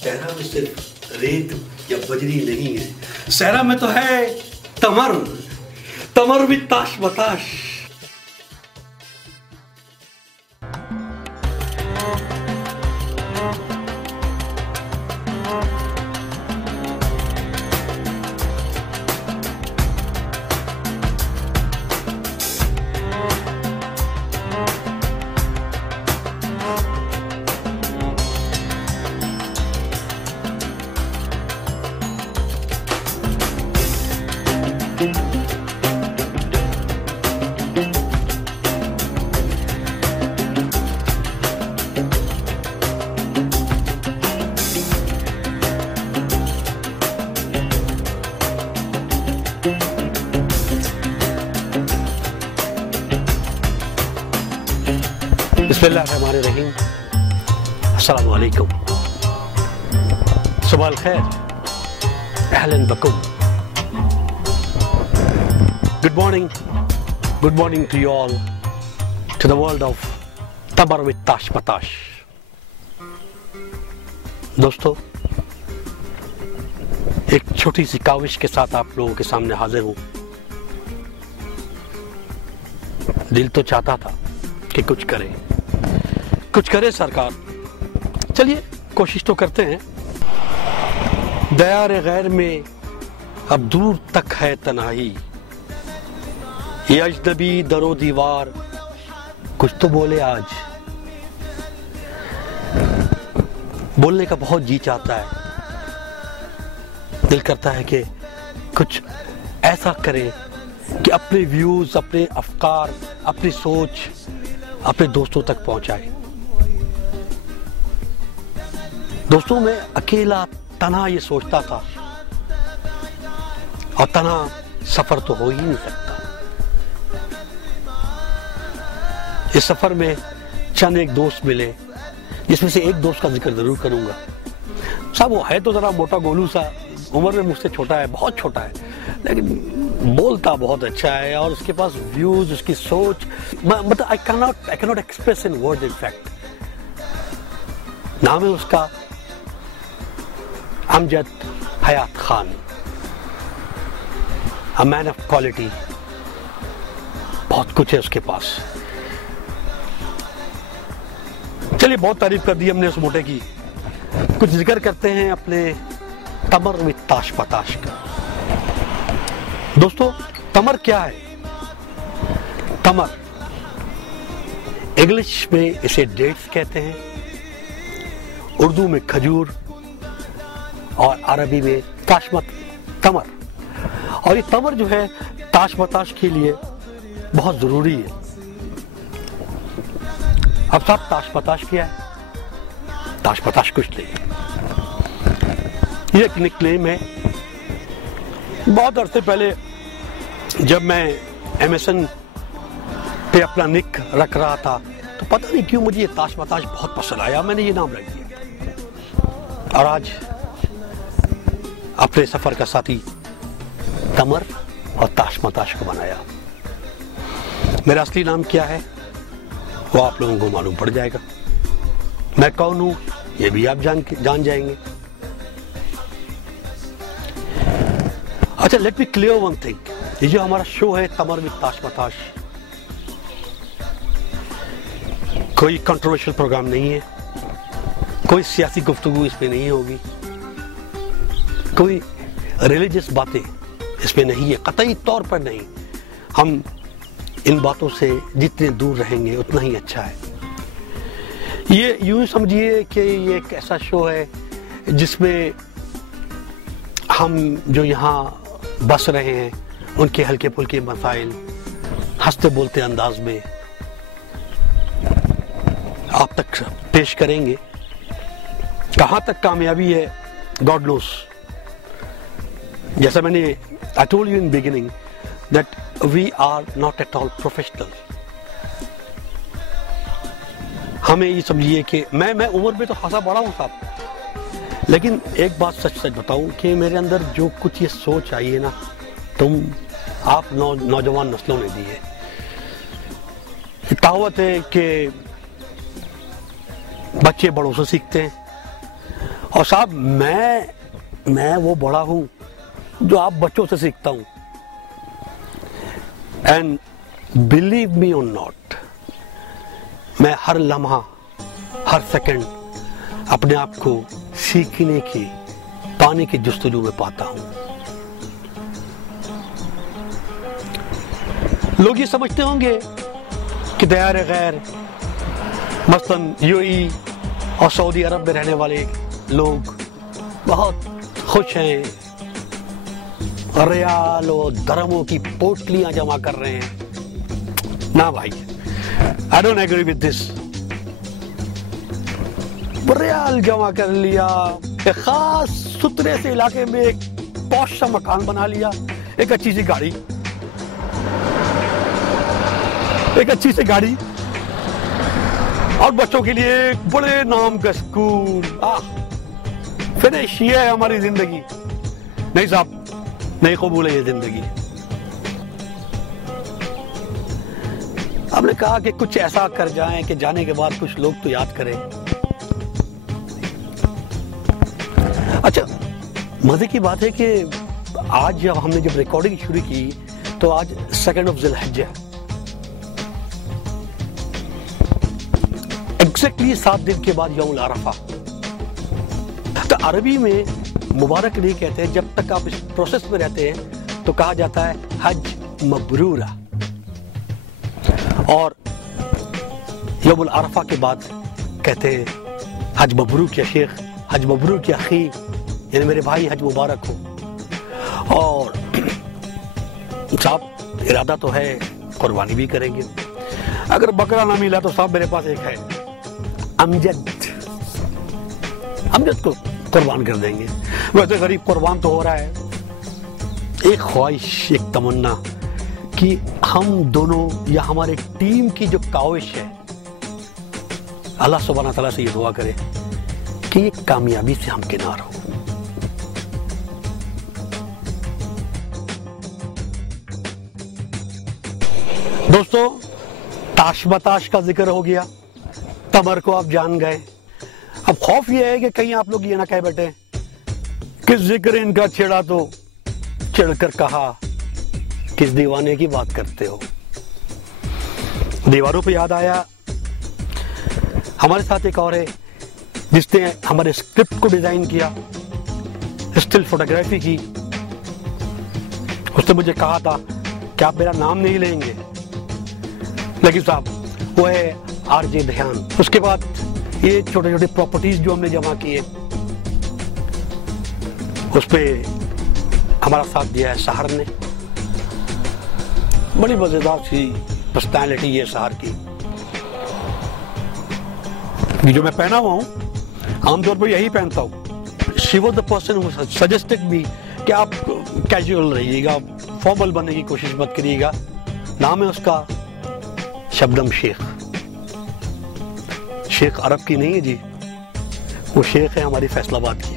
सहरा में सिर्फ रेत या बजरी नहीं है, सहरा में तो है तमर, तमर भी ताश बताश। बिस्मिल्लाहिर्रहमानिर्रहीम, अस्सलामु अलैकुम, सुबह अल खैर, अहलन बकुम, good morning to you all, to the world of तमर with ताश पताश। दोस्तों, एक छोटी सी काविश के साथ आप लोगों के सामने हाजिर हूं। दिल तो चाहता था कि कुछ करे सरकार, चलिए कोशिश तो करते हैं। दयार गैर में अब दूर तक है तन्हाई, ये अजनबी दरो दीवार कुछ तो बोले आज। बोलने का बहुत जी चाहता है, दिल करता है कि कुछ ऐसा करे कि अपने व्यूज, अपने अफकार, अपनी सोच अपने दोस्तों तक पहुंचाए। दोस्तों, मैं अकेला तन्हा ये सोचता था, और तन्हा सफर तो हो ही नहीं सकता। इस सफर में चंद एक दोस्त मिले, जिसमें से एक दोस्त का जिक्र जरूर करूंगा। साहब वो है तो जरा मोटा गोलू सा, उम्र में मुझसे छोटा है, बहुत छोटा है, लेकिन बोलता बहुत अच्छा है, और उसके पास व्यूज, उसकी सोच, मतलब I cannot express in word in fact. नाम है उसका Amjad Hayat Khan, a man of quality. बहुत कुछ है उसके पास। चलिए, बहुत तारीफ कर दी हमने उस मोटे की, कुछ जिक्र करते हैं अपने तमर विद ताश पताश का। दोस्तों, तमर क्या है? तमर इंग्लिश में इसे डेट्स कहते हैं, उर्दू में खजूर, और अरबी में ताशमत तमर। और ये तमर जो है ताश बताश के लिए बहुत जरूरी है। अब साहब, ताश बताश क्या है? ताश बताश कुछ नहीं, ये एक निकनेम है। बहुत अरसे पहले जब मैं MSN पे अपना निक रख रहा था, तो पता नहीं क्यों मुझे ये ताश बताश बहुत पसंद आया, मैंने ये नाम रख दिया। और आज अपने सफर का साथी तमर और ताश मताश को बनाया। मेरा असली नाम क्या है वो आप लोगों को मालूम पड़ जाएगा। मैं कौन हूं ये भी आप जान जाएंगे। अच्छा, let me clear one thing, ये जो हमारा शो है तमर विद ताश मताश, कोई कंट्रोवर्शियल प्रोग्राम नहीं है, कोई सियासी गुफ्तगू इसमें नहीं होगी, कोई रिलीजियस बातें इसमें नहीं है, कतई तौर पर नहीं। हम इन बातों से जितने दूर रहेंगे उतना ही अच्छा है। ये यूं समझिए कि ये एक ऐसा शो है जिसमें हम जो यहाँ बस रहे हैं उनके हल्के फुल्के मसाइल हंसते बोलते अंदाज में आप तक पेश करेंगे। कहाँ तक कामयाबी है गॉड नोस। जैसा मैंने I told you in beginning that we are not at all professional. हमें ये समझिए कि मैं उम्र में तो खासा बड़ा हूँ साहब, लेकिन एक बात सच बताऊं कि मेरे अंदर जो कुछ ये सोच आई है ना, आप नौजवान नस्लों ने दी है। कहावत है कि बच्चे बड़ों से सीखते हैं और साहब मैं वो बड़ा हूं जो आप बच्चों से सीखता हूं। एंड बिलीव मी और नॉट, मैं हर लम्हा, हर सेकंड अपने आप को सीखने की, पाने की जुस्तजू में पाता हूं। लोग ये समझते होंगे कि दयार गैर मसलन यूएई और सऊदी अरब में रहने वाले लोग बहुत खुश हैं, रियाल और दरमों की पोटलियां जमा कर रहे हैं। ना भाई, I don't agree with this. रियाल जमा कर लिया, एक खास सुथरे से इलाके में एक पॉश सा मकान बना लिया, एक अच्छी सी गाड़ी, और बच्चों के लिए एक बड़े नाम का स्कूल। फिनिश, ये है हमारी जिंदगी। नहीं साहब, नहीं कबूल है ये जिंदगी। हमने कहा कि कुछ ऐसा कर जाएं कि जाने के बाद कुछ लोग तो याद करें। अच्छा, मजे की बात है कि आज जब हमने रिकॉर्डिंग शुरू की तो आज 2 ज़िलहिज्जा, एग्जैक्टली 7 दिन के बाद यौमुल अरफा। तो अरबी में मुबारक नहीं कहते हैं, जब तक आप इस प्रोसेस में रहते हैं तो कहा जाता है हज मबरूरा, और यौमुल अरफा के बाद कहते हैं हज मबरूक या शेख, हज मबरूक या अखी, यानी मेरे भाई हज मुबारक हो। और साहब इरादा तो है कुर्बानी भी करेंगे। अगर बकरा ना मिला तो साहब मेरे पास एक है, अमजद को कुर्बान कर देंगे। वैसे गरीब कुर्बान तो हो रहा है। एक ख्वाहिश, एक तमन्ना कि हम दोनों या हमारे टीम की जो काविश है, अल्लाह सुब्हानहू तआला से ये दुआ करे कि ये कामयाबी से हमकिनार हो। दोस्तों, ताश बताश का जिक्र हो गया, तमर को आप जान गए। अब खौफ ये है कि कहीं आप लोग ये ना कह बैठे कि जिक्र इनका छेड़ा तो चिढ़कर कहा किस दीवाने की बात करते हो। दीवारों पे याद आया, हमारे साथ एक और है जिसने हमारे स्क्रिप्ट को डिजाइन किया, स्टिल फोटोग्राफी की। उसने मुझे कहा था कि आप मेरा नाम नहीं लेंगे, लेकिन साहब वो है आरजे ध्यान। उसके बाद ये छोटे छोटे प्रॉपर्टीज जो हमने जमा किए, उस पे हमारा साथ दिया है सहर ने। बड़ी मजेदार सी पर्सनैलिटी है सहर की। ये जो मैं पहना हुआ हूं आमतौर पर यही पहनता हूं। She was the person who suggested me कि आप कैजुअल रहिएगा, फॉर्मल बनने की कोशिश मत करिएगा। नाम है उसका शबनम शेख। शेख अरब की नहीं है जी, वो शेख है हमारी फैसलाबाद की।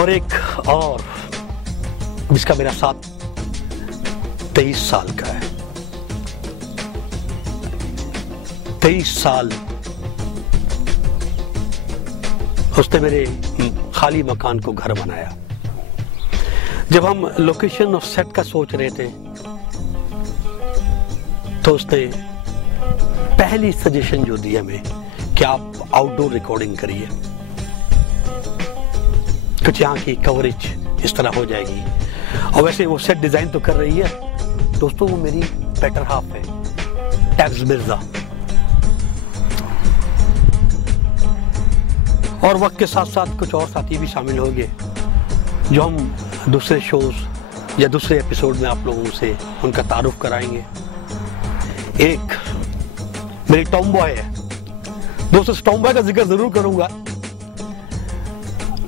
और एक और जिसका मेरा साथ 23 साल का है। 23 साल उसने मेरे खाली मकान को घर बनाया। जब हम लोकेशन और सेट का सोच रहे थे तो उसने पहली सजेशन जो दी हमें कि आप आउटडोर रिकॉर्डिंग करिए, कुछ यहाँ की कवरेज इस तरह हो जाएगी। और वैसे वो सेट डिजाइन तो कर रही है दोस्तों, वो मेरी बेटर हाफ है, टैब्स मिर्जा। और वक्त के साथ साथ कुछ और साथी भी शामिल होंगे जो हम दूसरे शोज या दूसरे एपिसोड में आप लोगों से उनका तारुफ कराएंगे। एक मेरी टॉम बॉय है दोस्तों, टॉम बॉय का जिक्र जरूर करूंगा।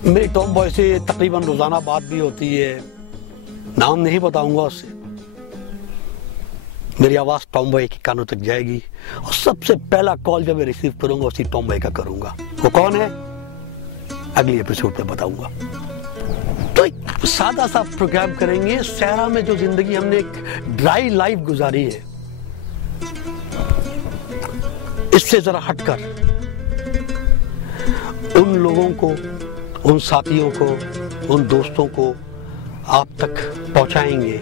मेरी टॉम बॉय से तकरीबन रोजाना बात भी होती है, नाम नहीं बताऊंगा उससे। मेरी आवाज टॉम बॉय के कानों तक जाएगी और सबसे पहला कॉल जब मैं रिसीव करूंगा उसी टॉम बॉय का करूंगा। वो कौन है अगली एपिसोड में बताऊंगा। तो एक सादा सा प्रोग्राम करेंगे। सहरा में जो जिंदगी हमने एक ड्राई लाइफ गुजारी है, इससे जरा हटकर उन लोगों को, उन साथियों को, उन दोस्तों को आप तक पहुंचाएंगे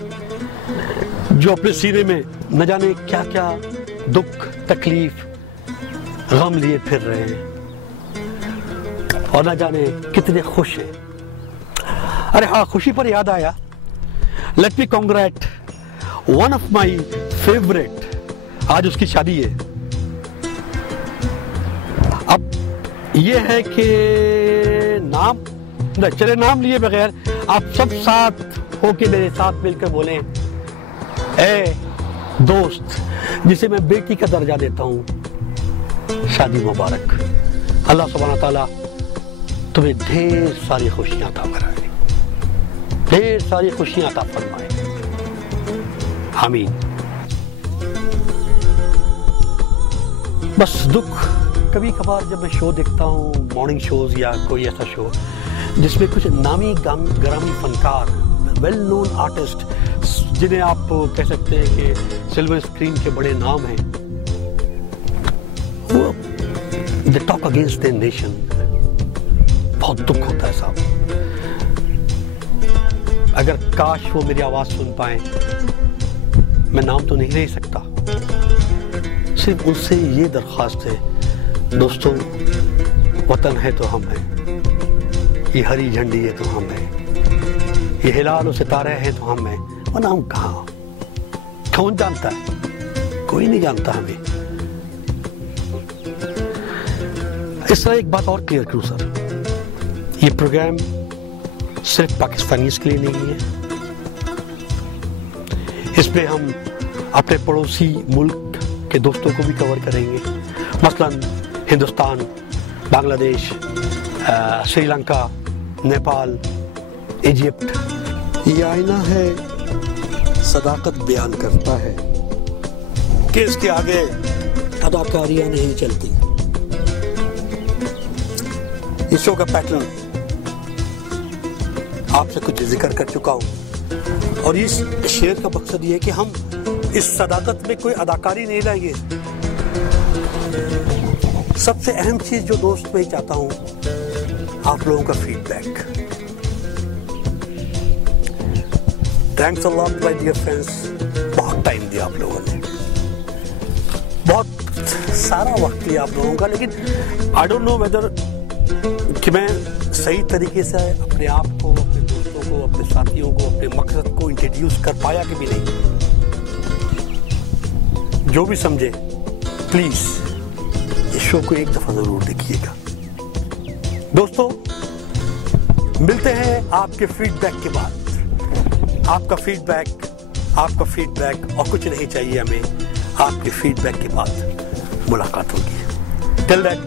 जो अपने सीने में न जाने क्या क्या दुख, तकलीफ, गम लिए फिर रहे हैं और न जाने कितने खुश हैं। अरे हाँ, खुशी पर याद आया, let me congruent one of my favourite, आज उसकी शादी है। अब ये है कि नाम, चले नाम लिए बगैर आप सब साथ होके मेरे साथ मिलकर बोलें, ए दोस्त जिसे मैं बेटी का दर्जा देता हूं, शादी मुबारक। अल्लाह सुब्हानहू तआला तुम्हें ढेर सारी खुशियां अता फरमाए, ढेर सारी खुशियां अता फरमाए, आमीन। बस दुख, कभी कभार जब मैं शो देखता हूँ, मॉर्निंग शोज या कोई ऐसा शो जिसमें कुछ नामी ग्रामी फनकार, वेल नोन आर्टिस्ट, जिन्हें आप कह सकते हैं कि सिल्वर स्क्रीन के बड़े नाम हैं, वो they talk against the nation. बहुत दुख होता है साहब। अगर काश वो मेरी आवाज सुन पाए, मैं नाम तो नहीं ले सकता, सिर्फ उनसे ये दरख्वास्त है, दोस्तों वतन है तो हम हैं, ये हरी झंडी है तो हम हैं, ये हिलाल और सितारे हैं तो हम हैं, वरना हम कहाँ? कौन जानता है? कोई नहीं जानता हमें। इस तरह एक बात और क्लियर करूं सर, ये प्रोग्राम सिर्फ पाकिस्तानीज़ के लिए नहीं है, इसमें हम अपने पड़ोसी मुल्क के दोस्तों को भी कवर करेंगे, मसलन हिंदुस्तान, बांग्लादेश, श्रीलंका, नेपाल, इजिप्ट। ये आईना है, सदाकत बयान करता है कि इसके आगे अदाकारियां नहीं चलती। इस शो का पैटर्न आपसे कुछ जिक्र कर चुका हूं और इस शेयर का मकसद ये है कि हम इस सदाकत में कोई अदाकारी नहीं लाएंगे। सबसे अहम चीज जो दोस्त मैं चाहता हूं, आप लोगों का feedback. Thanks a lot my dear friends, बहुत टाइम दिया आप लोगों ने, बहुत सारा वक्त लिया आप लोगों का, लेकिन आई डोंट नो वेदर कि मैं सही तरीके से अपने आप को, अपने दोस्तों को, अपने साथियों को, अपने मकसद को इंट्रोड्यूस कर पाया कि भी नहीं। जो भी समझे प्लीज इस शो को एक दफा जरूर देखिएगा। दोस्तों मिलते हैं आपके फीडबैक के बाद। आपका फीडबैक और कुछ नहीं चाहिए हमें, आपके फीडबैक के बाद मुलाकात होगी। टिल देन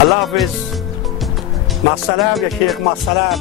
अल्लाह हाफिज, मास्सलाम या शेख, मास्सलाम।